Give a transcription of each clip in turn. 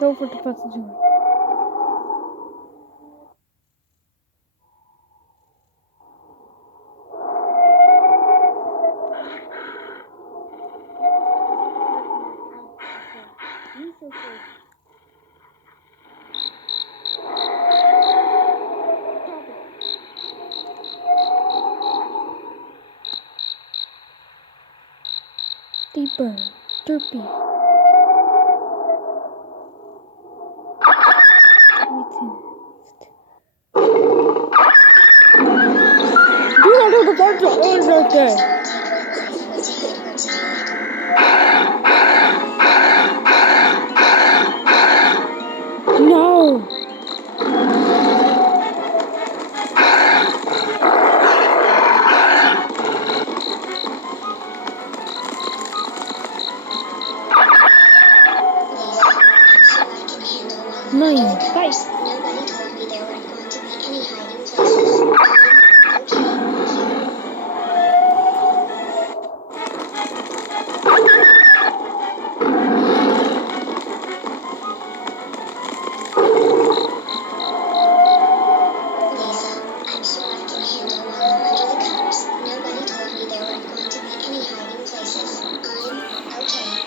Go for the passenger. Deeper, derpy. Do not do the control right there. No. Nine. Fight. Nobody told me there weren't going to be any hiding places. Lisa, I'm sure I can handle one more under the covers. Nobody told me there weren't going to be any hiding places. I'm okay here.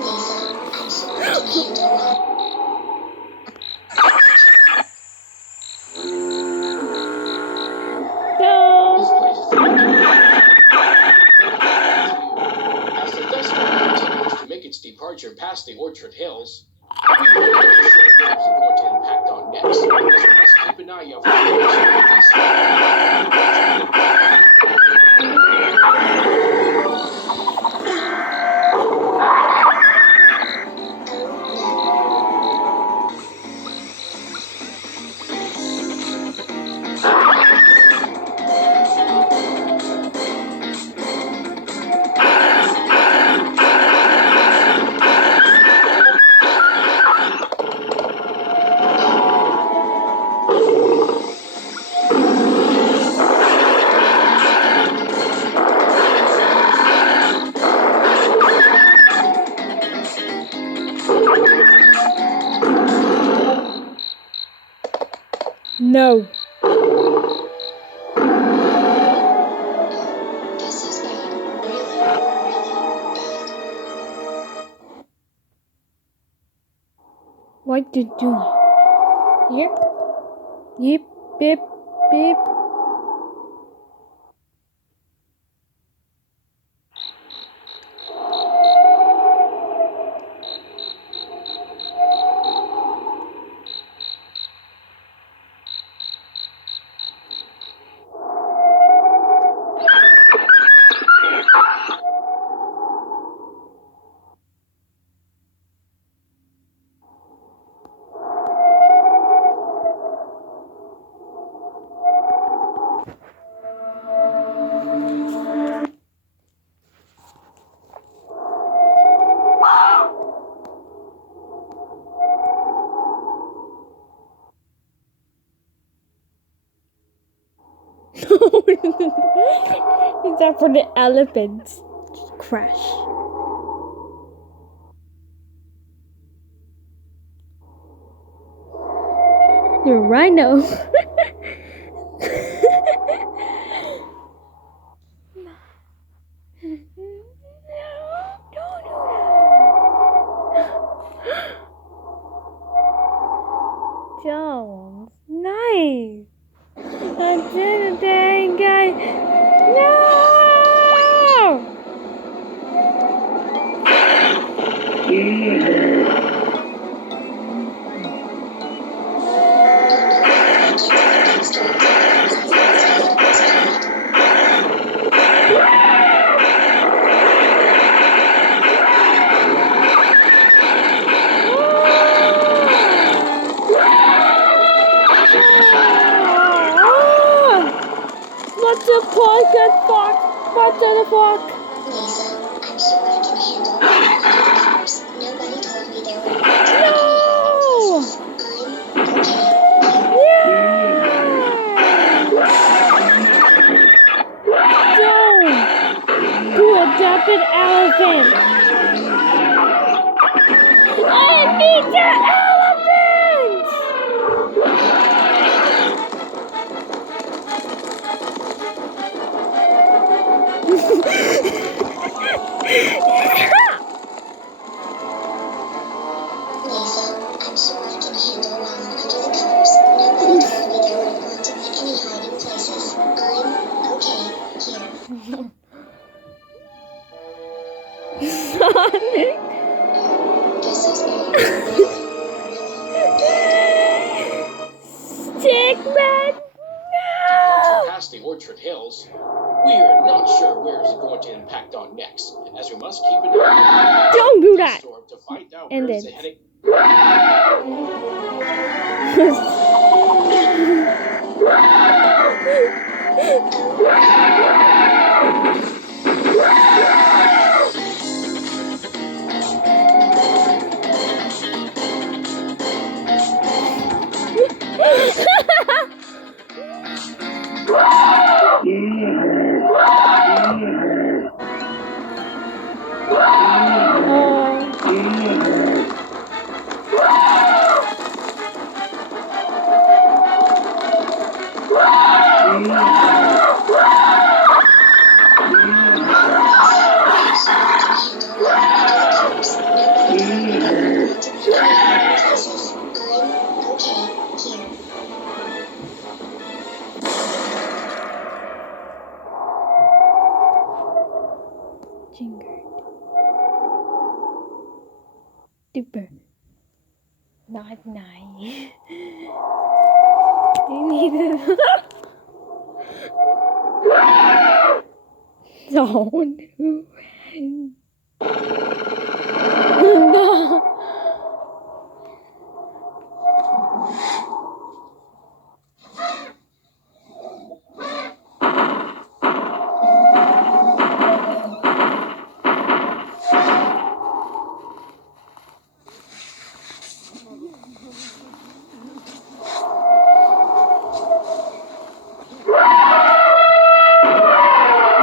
Lisa, I'm sure I can handle one. This place is as the dust storm continues to make its departure past the Orchard Hills, we know what the storm is going to impact on next, as we must keep an eye out for No. This is bad. Really, really bad. What did you do? Here? Yep, beep, beep. Except for the elephants. Just crash. The rhino. Jones, nice. I did it, dang guy. No! fuck? What the fuck? Lisa, I'm sure I can handle one under the covers. Nobody told me there were going to be No! any hiding places. I'm okay here. Don't do a jumping elephant. I need the elephant. Lisa, I'm sure I can handle one under the covers. Nobody told me there were going to be any hiding places. I'm okay here. Sonic. This is getting really, Stickman. Departure No. past the Orchard Hills, we're not sure where it's going to impact on next, as we must keep an eye Don't do on the that. storm to find out And where it's then. heading. I'm sure I can handle one under the covers. Nobody told me there were going to be any hiding places. I'm okay here. Jinger. Duper. Not nice. You need it. Don't do it. No.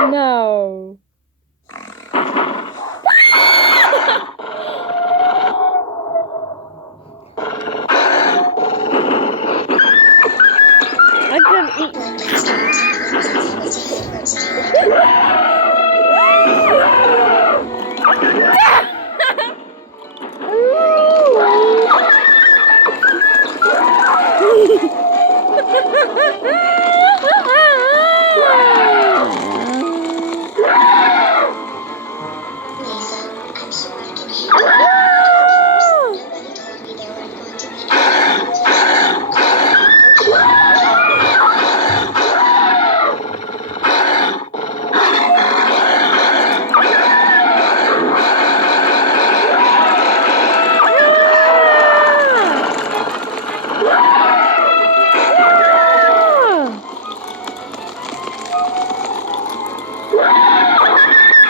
No. I couldn't eat. Blood next to him since I was a head roasted. Lisa, I'm sure I can handle one under the covers. Nobody told me there were going to be any hiding places.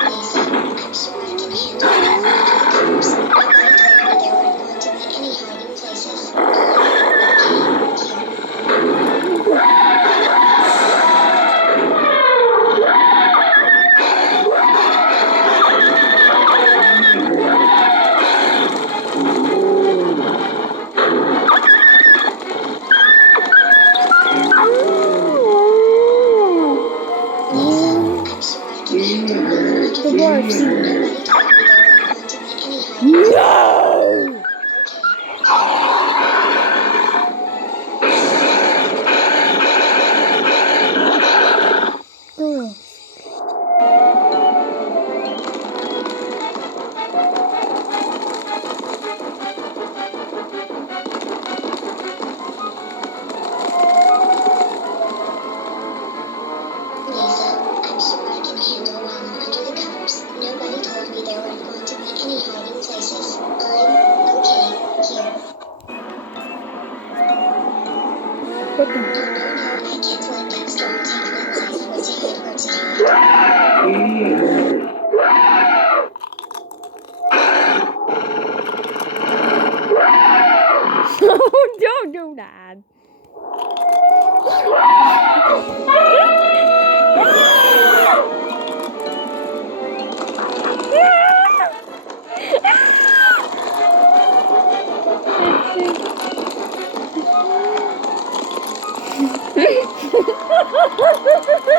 Lisa, I'm sure I can handle one under the covers. Nobody told me there were going to be any hiding places. Lisa, I'm sure I can handle one under the covers. Nobody told me there were going to be any hiding places. No! Girl. Lisa, I'm sure I can handle one under the covers. Nobody told me there were going to be any hiding places. bad.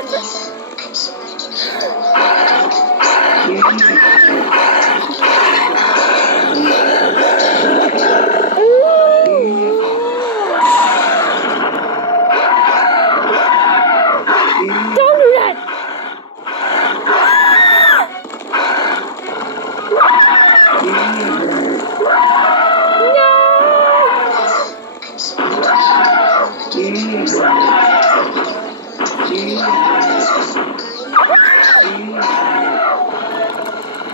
Lisa, I'm sure I can handle one under the covers. No one told me they were going to be any hiding Don't do that! Lisa, I'm sure I can handle one under the covers. No one told me there weren't going to be any hiding places. I'm okay. Lisa, I'm sure I can handle one under the covers. Nobody told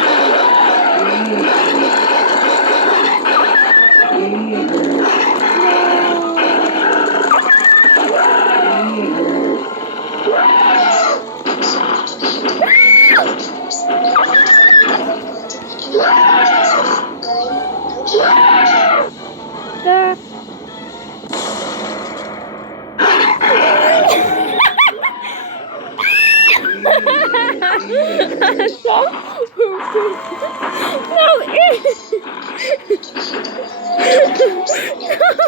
me there weren't going to be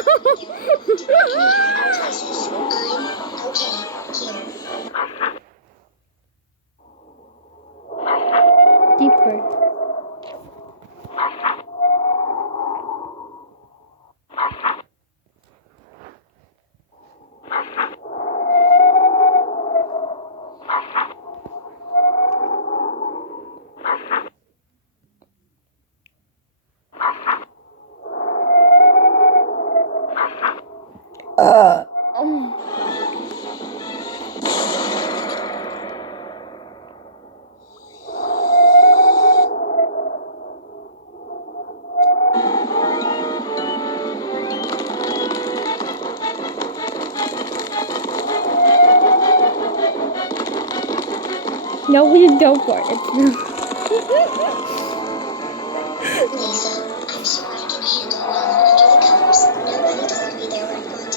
any hiding places. I'm okay here. Deeper. No, we don't for it. Lisa, I'm sure I can handle one under the covers. Nobody told me there weren't going to be any hiding places. I'm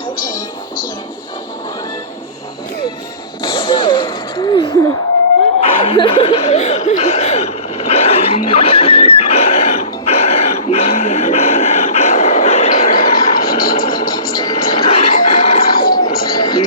okay here. I'm gonna go get Dexter and take him out and see what's hiding.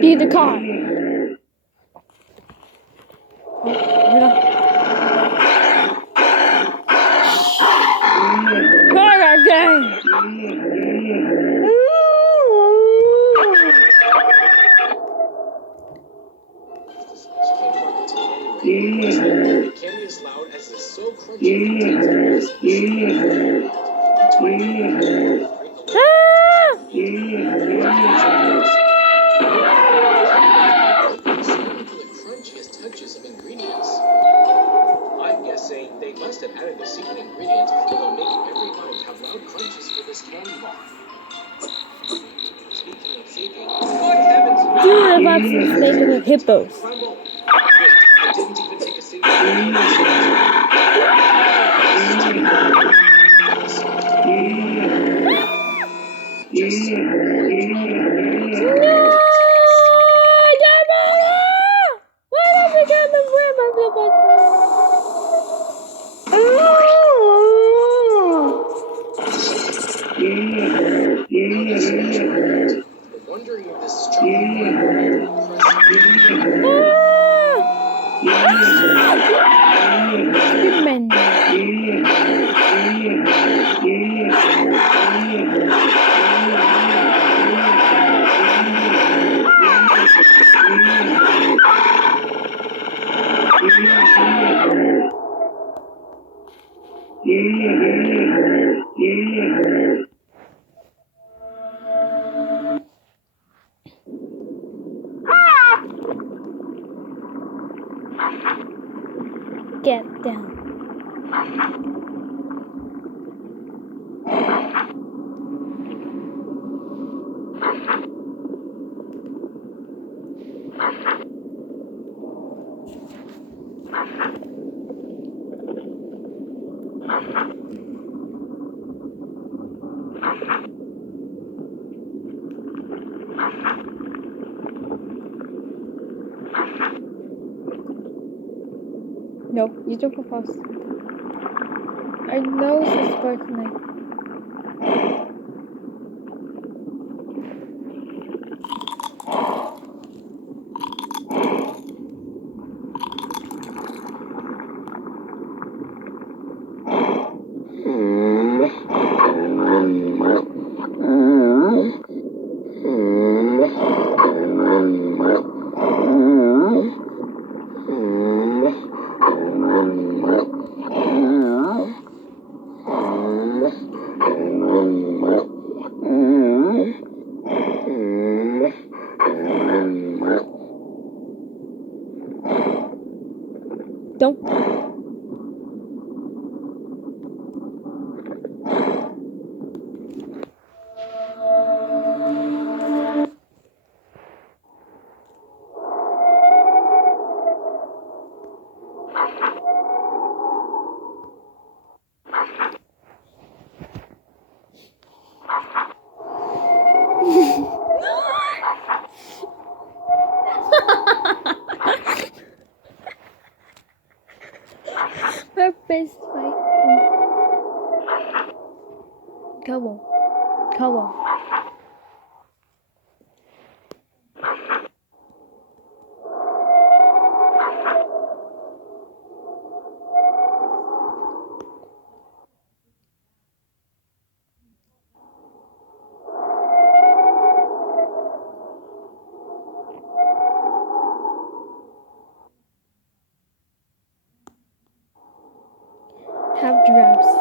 Be the car. Car again. Candy is loud as it's so crunchy it contains the crunchiest touches of ingredients. I'm guessing they must have added a secret ingredient that will make every bite have loud crunches for this candy bar. Speaking of shaking, good heavens! You're about to snake in the hippos. Crumble. Wait, I didn't even take a single But wondering if this chunky bite will be able to impress Screaming. Get down. Nope, you took a pause. I know this is sparkling. Don't. Her face fight. Come on. Come on. Have giraffes.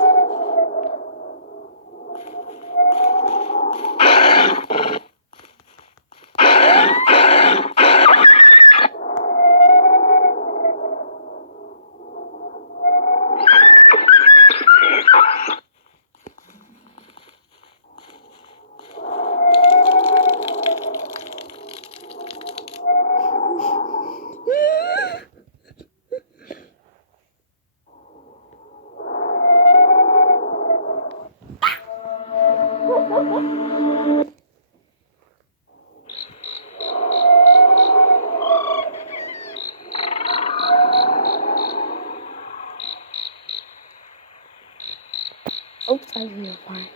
Oops, I real fine.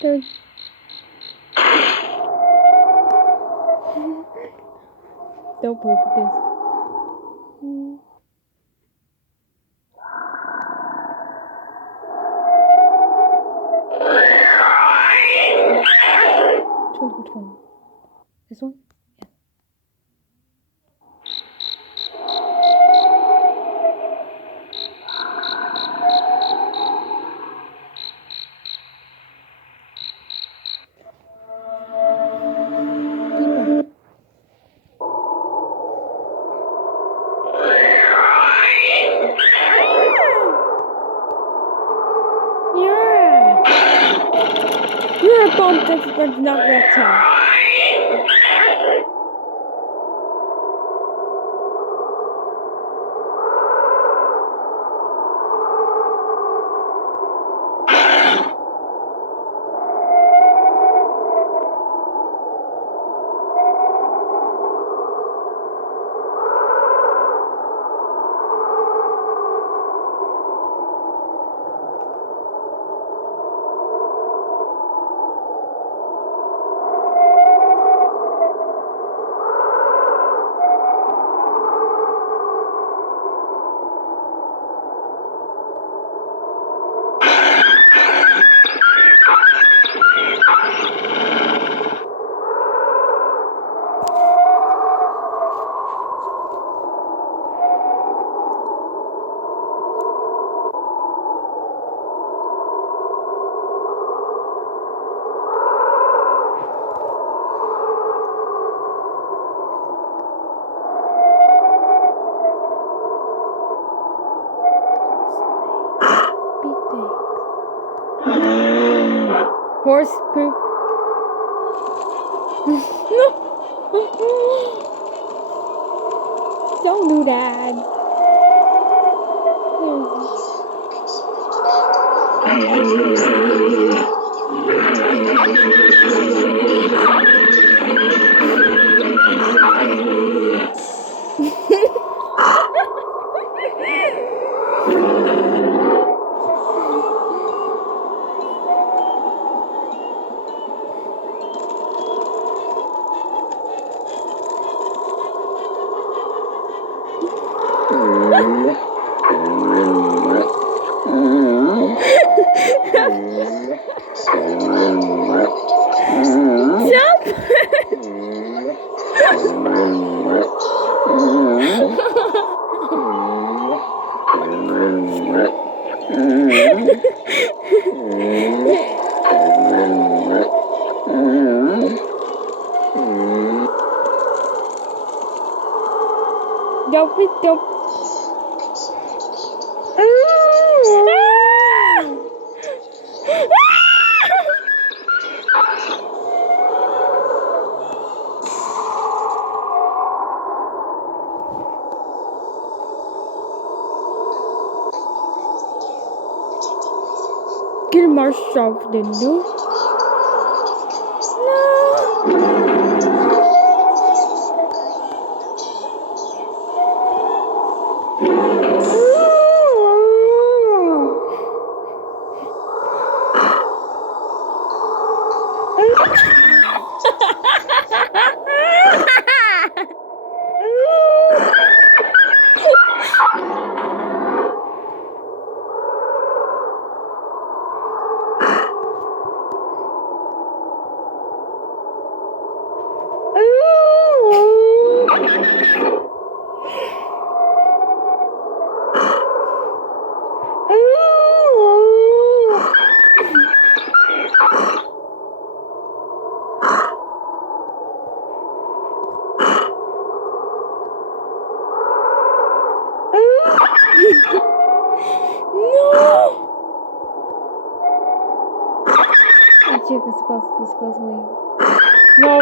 Don't. Don't poop this. Which one? This one? Yeah. Deeper. Yeah. You're a bomb that's not reptile. Horse poop. No. Don't do that. Don't. Get more sharp than you. Supposedly. No.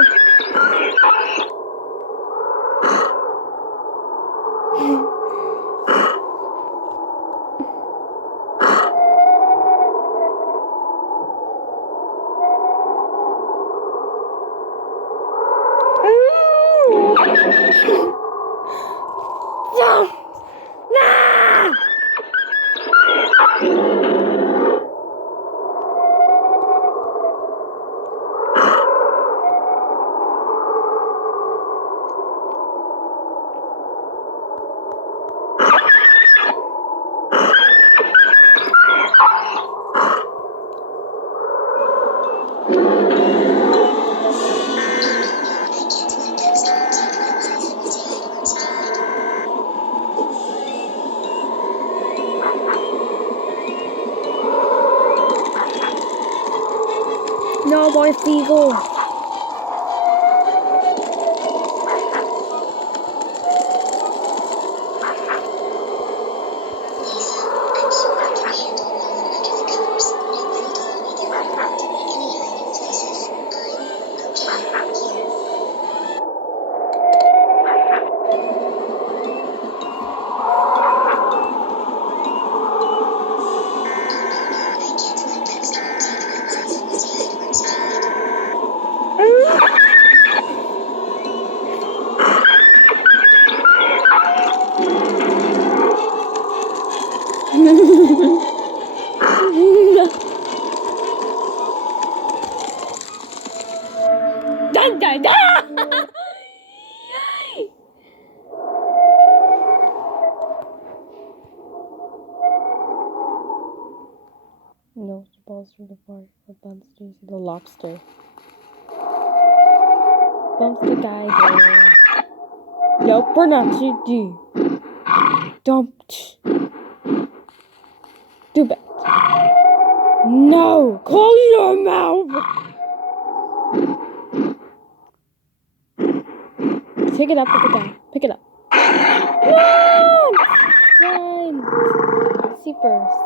No more seagull. Dun, dun, dun. No, the balls from the bar. What bumps do you see? The lobster. Bumps the guy there. Nope, we're not. You do. Don't. Do bad. No! Close your mouth! Pick it up, pick it down. Pick it up. Run! Run! See first.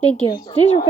Thank you. These are